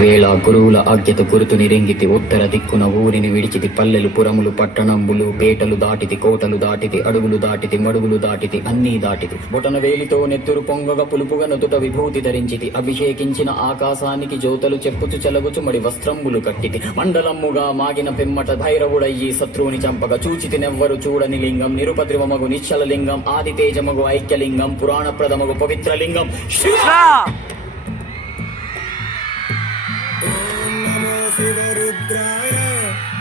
వేళ గురువుల ఆజ్ఞత గురుతుని రింగితి ఉత్తర దిక్కున ఊరిని విడిచితి పల్లెలు పురములు పట్టణంబులు పేటలు దాటితి కోటలు దాటితి అడుగులు దాటితి మడుగులు దాటితి అన్నీ దాటితి బొటన వేలితో నెత్తురు పొంగగ పులుపుగా నొదుట విభూతి ధరించితి అభిషేకించిన ఆకాశానికి జ్యోతలు చెప్పుచు చెలగుచు మడి వస్త్రంబులు కట్టితి మండలమ్ముగా మాగిన పిమ్మట భైరవుడయ్యి శత్రువుని చంపగా చూచితి నెవ్వరు చూడని లింగం నిరుపద్రివమగు నిశ్చల లింగం ఆదితేజమగు ఐక్యలింగం పురాణప్రదమగు పవిత్రలింగం शिवरुद्राय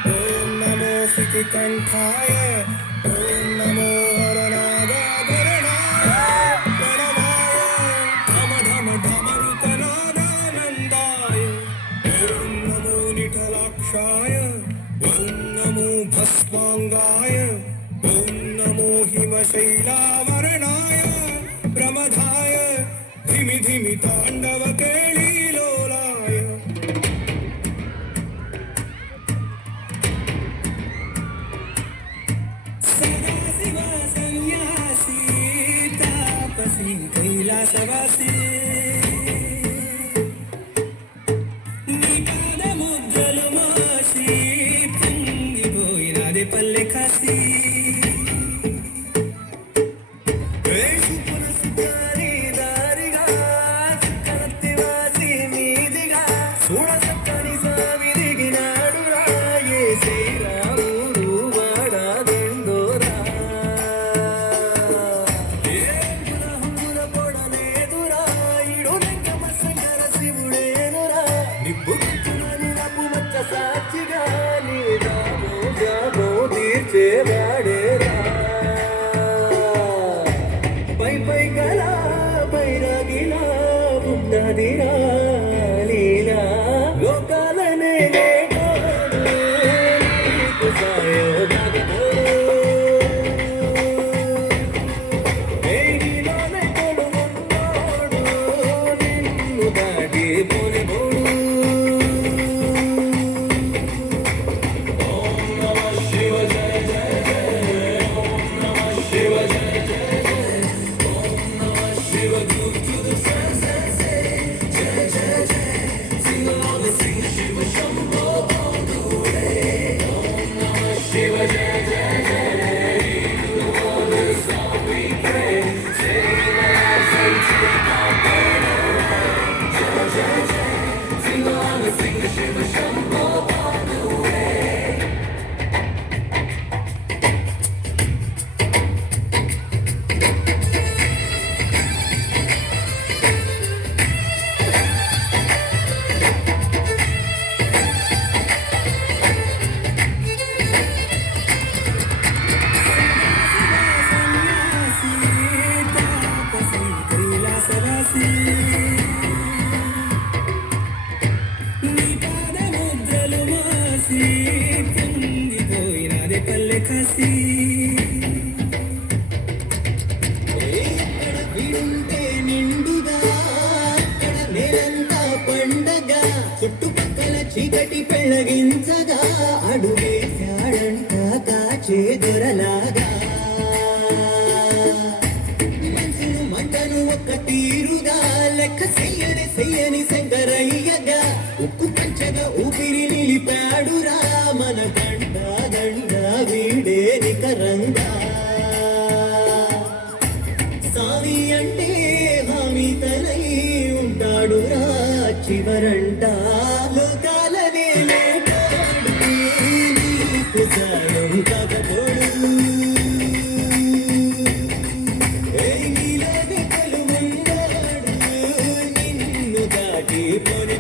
ॐ नमो शितिकण्ठाय ॐ नमो हरनागाभरणाय प्रणवाय धम धम धमरुकनादानन्दाय ॐ नमो निटलाक्षाय ॐ नमो भस्माङ्गाय ॐ नमो हिमशैलावरणाय प्रमदाय धिमि धिमि ताण्डवकेळीलोलाय कैलासवासी निपाद मुद्रल मासी पुंगी बोइनादे पल्ले खासी सुपरस्तारी दारिगा चक्रवर्ती मीदिगा सोड़ सक्कनी सावी दिगिनाडुरा ये శ్రీరాముడు వాడదెందోరా సాక్షిగా నీ దామో జామో తీర్చేవాడేరా పై పై కళ బైరాగిలా ఉన్నదిరా లీలా లోకాలనే నీకు సాయోగాగోడు నీలోనే కొడుకున్నాడు నిన్ను దాటి పోలిబోడు విడుంటే నిండుగా అక్కడ నేలంతా పండగ చుట్టుపక్కల చీకటి పెళ్ళగించగా అడుగేశాడంట కాచే దొరలాగా మనసును మంటను ఒక్క తీరుగా లెక్క చెయ్యని శంకరయ్యగా ఉక్కు పంచగా ఊపిరి నిలిపాడురా మన దండ వీడే నికరంగా సామి అంటే హామీ తనై ఉంటాడురా చివరంట లోకాలనే లేటాడు నీకు సాయం కాకపోడు నీలోనే కొలువున్నాడు నిన్ను దాటి పోని